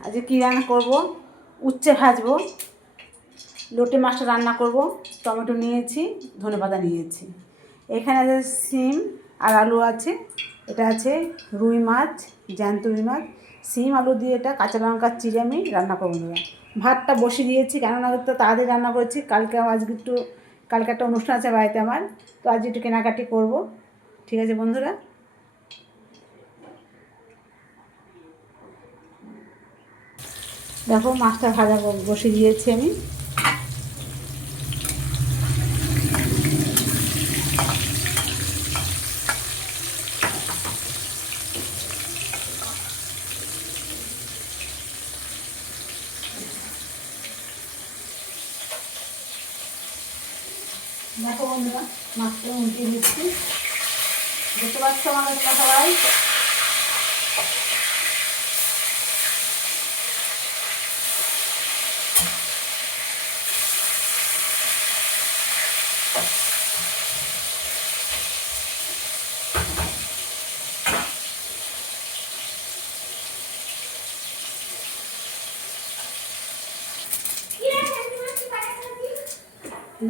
আজকে কী রান্না করব? উচ্ছে ভাজবো। লোটে মাছটা রান্না করব। টমেটো নিয়েছি ধনেপাতা নিয়েছি। এখানে আছে সিম আর আলু আছে। এটা আছে রুই মাছ, জ্যান্ত রুই মাছ। সিম, আলু দিয়ে এটা কাঁচা লঙ্কা চিড়ে আমি রান্না করব দেবো ভাতটা বসিয়ে দিয়েছি, কেননা তো তাড়াতাড়ি রান্না করেছি। কালকে আজকে একটু, কালকে একটা অনুষ্ঠান আছে বাড়িতে আমার। তো আজ একটু কেনাকাটি করব। ঠিক আছে বন্ধুরা? দেখো মাছটা ভাজা ব- বসিয়ে দিয়েছি আমি। দেখো বন্ধুরা, মাছটা উল্টিয়ে দিচ্ছি। দেখতে পাচ্ছ আমাদের সবাই?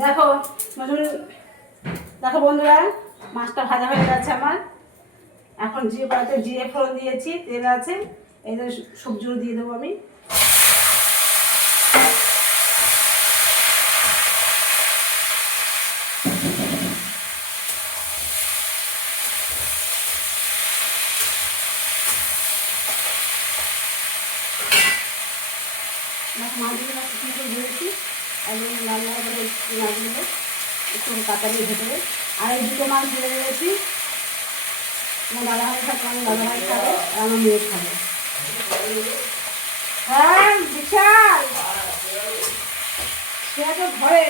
দেখো নতুন দেখো বন্ধুরা, মাছটা ভাজা হয়ে গেছে আমার। এখন জিরে পাতে জিরে ফোড়ন দিয়েছি, তেল আছে, এই সবজিও দিয়ে দেবো আমি দেখো মাছগুলো শুকনো করে দিয়েছি একদম লাল লাল করে মাছগুলো দিয়ে ভেতরে। আর এই দুটো মাছ দিয়ে দিয়েছি। আমার দাদা ভাই আমার দাদা ভাই খাবে, আর আমার মেয়ে খাবে। হ্যাঁ বিশাল! সে তো ঘরে।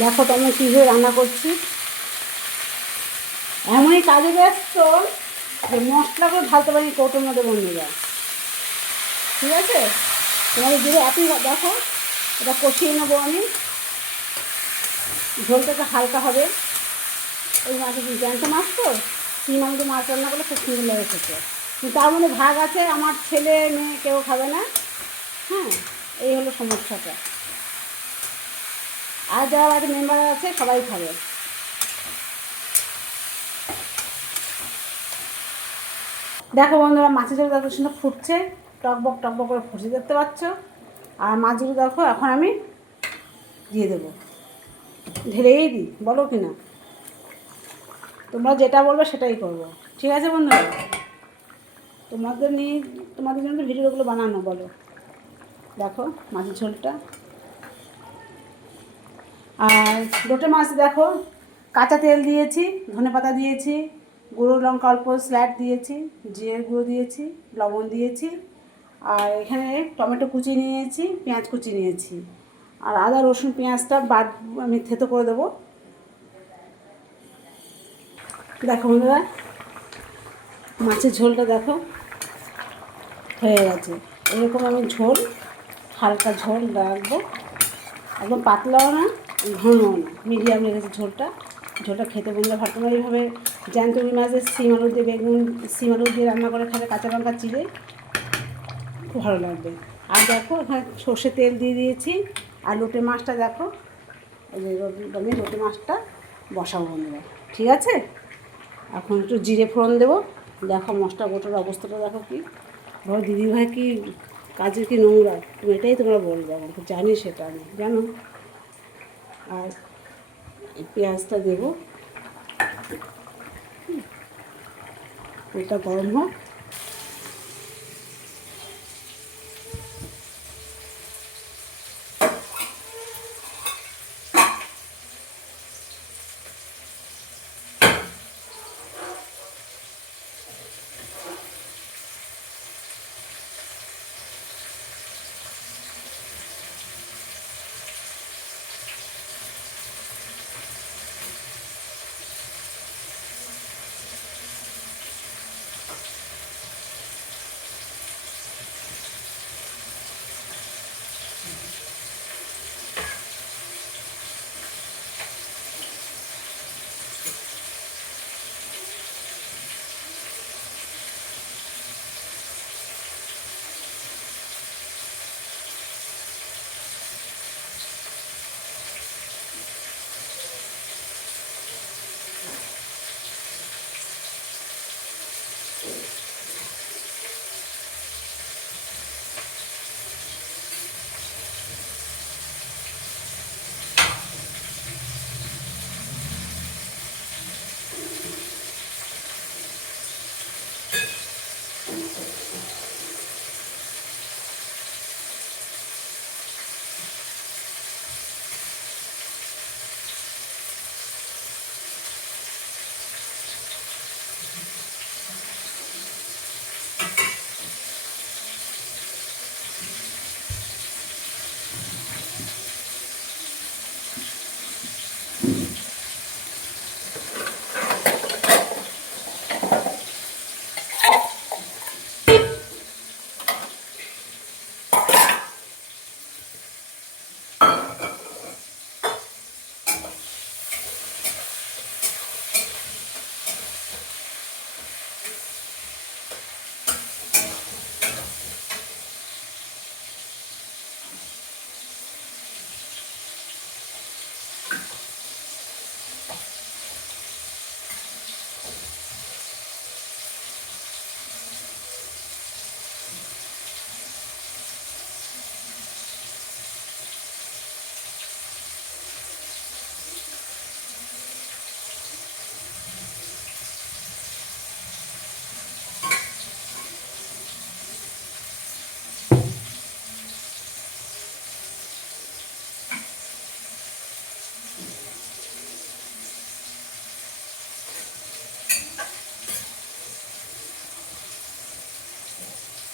দেখো তো আমি কীভাবে রান্না করছি। এমনই কাজে ব্যস্ত যে মশলাগুলো ঢালতে পারি, কৌটোর মধ্যে বন্ধুরা ঠিক আছে? তোমাদের যদি এতই দেখো। এটা কষিয়ে নেব আমি। ঝোলটা একটু হালকা হবে। ওই মাছের জ্যান্ত মাছ তো? শিম আমাদের মাছ রান্না করলে খুব সুন্দর লেগে খেতে তার মধ্যে ভাগ আছে, আমার ছেলে, মেয়ে কেউ খাবে না। হ্যাঁ এই হলো সমস্যাটা। আর যারা বাড়িতে মেম্বার আছে, সবাই খাবে। দেখো বন্ধুরা, মাছের ঝোল দেখো সুন্দর ফুটছে। টকবক টকবক করে ফুটছে, দেখতে পাচ্ছ? আর মাছগুলো দেখো, এখন আমি দিয়ে দেবো। ঢেলেই দিই, বলো কি না তোমরা যেটা বলবে সেটাই করব। ঠিক আছে বন্ধুরা? তোমাদের নিয়ে, তোমাদের জন্য ভিডিওগুলো বানানো, বলো। দেখো, মাছের ঝোলটা। আর লোটে মাছ, দেখো, কাঁচা তেল দিয়েছি, ধনে পাতা দিয়েছি, গুঁড়ো লঙ্কা অল্প স্ল্যাট দিয়েছি জিরে গুঁড়ো দিয়েছি, লবণ দিয়েছি আর এখানে টমেটো কুচি নিয়েছি, পেঁয়াজ কুচি নিয়েছি। আর আদা, রসুন, পেঁয়াজটা বাদ আমি থেতো করে দেবো। দেখো বন্ধুরা, মাছের ঝোলটা দেখো, হয়ে গেছে। এরকম আমি ঝোল, হালকা ঝোল রাখব। একদম পাতলাও না, ঘনও না মিডিয়াম রেখেছে ঝোলটা। ঝোলটা খেতে বন্ধুরা তোমার এইভাবে জ্যান্ত মাছের সিম আলু দিয়ে, বেগুন সিম আলু দিয়ে রান্না করে খাবে কাঁচা লঙ্কা চিড়ে। খুব ভালো লাগবে। আর দেখো, এখানে সর্ষে তেল দিয়ে দিয়েছি। আর লোটে মাছটা দেখো আমি লোটে মাছটা বসাবো বন্ধুরা ঠিক আছে? এখন একটু জিরে ফোড়ন দেবো। দেখো মশলা গোটার অবস্থাটা দেখো কি। ধরো দিদিভাই কি কাজের কি নোংরা? তুমি এটাই তোমরা বলবে আমাকে জানি সেটা আমি। জানো? আর পেঁয়াজটা দেবো। এটা গরম হোক।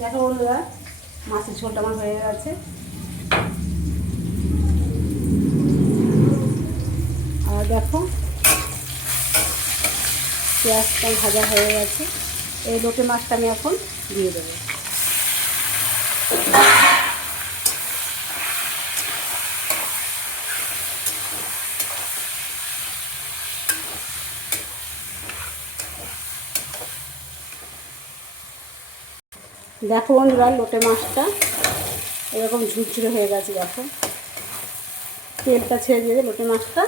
দেখো বন্ধুরা, মাছের ঝোলটা আমার হয়ে গেছে। আর দেখো, পেঁয়াজটা ভাজা হয়ে গেছে। এই লোটে মাছটা আমি এখন দিয়ে দেবো। দেখো বন্ধুরা লোটে মাছটা, এরকম ঝুরঝুরে হয়ে গেছে, দেখো। তেলটা ছেড়ে দিয়ে লোটে মাছটা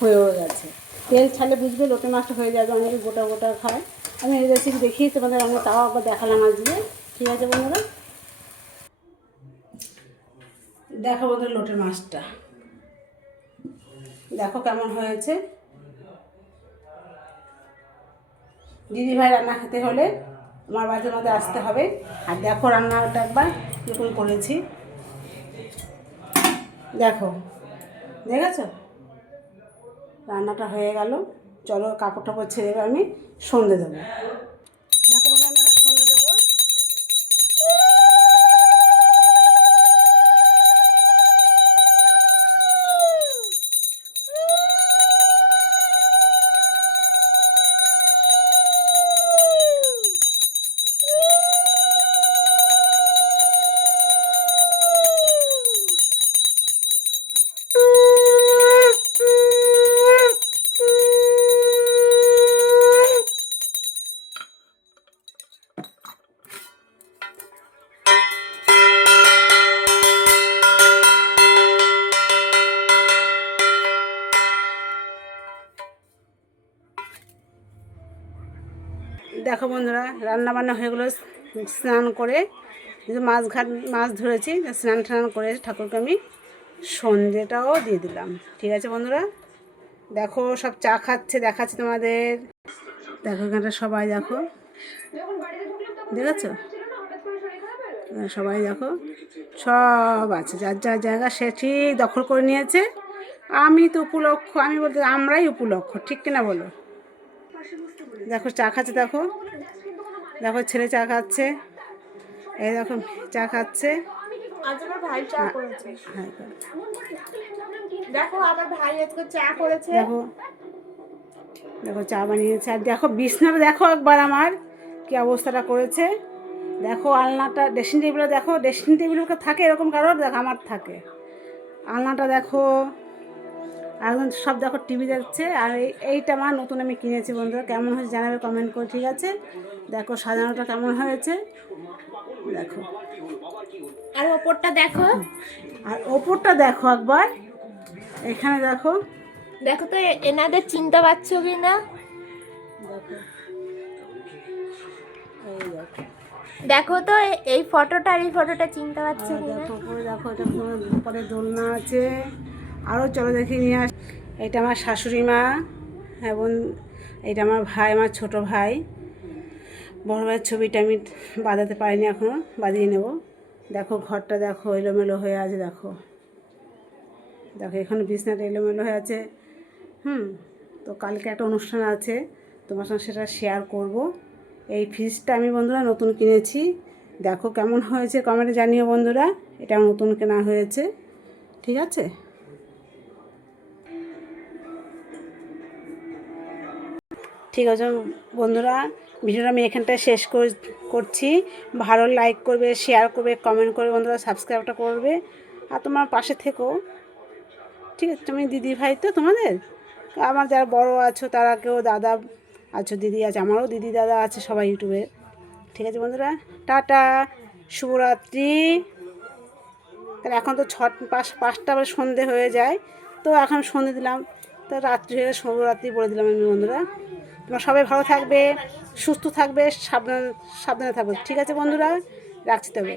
হয়েও গেছে। তেল ছাড়লে বুঝবে লোটে মাছটা হয়ে যাবে, অনেকে গোটা গোটা খায়। আমি এই রেসিপি দেখিয়ে তোমাদের আমি তাও আবার দেখালাম আজকে ঠিক আছে বন্ধুরা? দেখো বন্ধুরা লোটে মাছটা। দেখো কেমন হয়েছে। দিদি ভাই রান্না খেতে হলে আমার বাড়িতে মধ্যে আসতে হবে। আর দেখো রান্নাটা একবার কীরকম করেছি। দেখো, দেখেছ? রান্নাটা হয়ে গেল। চলো কাপড় টাপড় ছেড়ে আমি সন্ধে দেবো। দেখো বন্ধুরা রান্না বান্না হয়ে গেলো। স্নান করে মাছ ঘাট, মাছ ধরেছি স্নান টান করে ঠাকুরকে আমি সন্ধেটাও দিয়ে দিলাম। ঠিক আছে বন্ধুরা? দেখো, সব চা খাচ্ছে, দেখাচ্ছে তোমাদের। দেখো, এখানটা সবাই দেখো। দেখেছ? সবাই দেখো। সব আছে, যার যার জায়গা সে ঠিক দখল করে নিয়েছে। আমি তো উপলক্ষ, আমি বলতে, আমরাই উপলক্ষ, ঠিক কিনা বলো? দেখো, চা খাচ্ছে, দেখো। দেখো ছেলে চা খাচ্ছে। এই দেখো চা খাচ্ছে। ভাই চা করেছে। হ্যাঁ দেখো আমার ভাই আজকে চা করেছে। দেখো দেখো চা বানিয়েছে। আর দেখো বিছনাটা দেখো একবার আমার কি অবস্থাটা করেছে। দেখো আলনাটা ড্রেসিং টেবিলে দেখো ড্রেসিং টেবিলে থাকে এরকম কারোর দেখো আমার থাকে। আলনাটা দেখো এখন সব দেখো টিভি দেখছে আর এই- এইটা আমার নতুন আমি কিনেছি বন্ধুরা। কেমন হয়েছে জানাবে কমেন্ট করে ঠিক আছে? দেখো সাজানোটা কেমন হয়েছে? দেখো। আর ওপরটা দেখো। আর ওপরটা দেখো একবার। এখানে দেখো। দেখো তো এনাদের চিনতে পারছ কি না দেখো তো এই ফটোটা আর এই ফটোটা চিনতে পারছ না দেখো উপরে দেখো এটা পুরো উপরে দোলনা আছে। আরও চলো দেখি নিয়ে আস। এটা আমার শাশুড়ি মা এবং এটা আমার ভাই, আমার ছোট ভাই। বড় ভাইয়ের ছবিটা আমি বাঁধাতে পারিনি এখনও বাঁধিয়ে নেব। দেখো ঘরটা দেখো, এলোমেলো হয়ে আছে, দেখো। দেখো, এখানে বিছনাটা এলোমেলো হয়ে আছে। হুম, তো কালকে একটা অনুষ্ঠান আছে, তোমার সঙ্গে সেটা শেয়ার করব। এই ফ্রিজটা আমি বন্ধুরা নতুন কিনেছি। দেখো কেমন হয়েছে কমেন্টে জানিও বন্ধুরা, এটা নতুন কেনা হয়েছে। ঠিক আছে? ঠিক আছে, বন্ধুরা, ভিডিওটা আমি এখানটায় শেষ কর- করছি। ভালো লাইক করবে শেয়ার করবে কমেন্ট করবে, বন্ধুরা সাবস্ক্রাইবটা করবে। আর তোমার পাশে থেকো। ঠিক আছে, তুমি দিদি ভাই তো তোমাদের? আমার যারা বড় আছো, তারা কেউ দাদা আছো, দিদি আছে, আমারও দিদি দাদা আছে সবাই ইউটিউবে। ঠিক আছে, বন্ধুরা, টাটা, শুভরাত্রি। তাহলে এখন তো ছট, পাঁচ, পাঁচটা আবার সন্ধে হয়ে যায়। তো এখন সন্ধে দিলাম, তো রাত্রি হয়ে শুভরাত্রি বলে দিলাম আমি, বন্ধুরা। তোমরা সবাই ভালো থাকবে সুস্থ থাকবে সাবধান সাবধানে থাকবে। ঠিক আছে বন্ধুরা রাখছি তবে।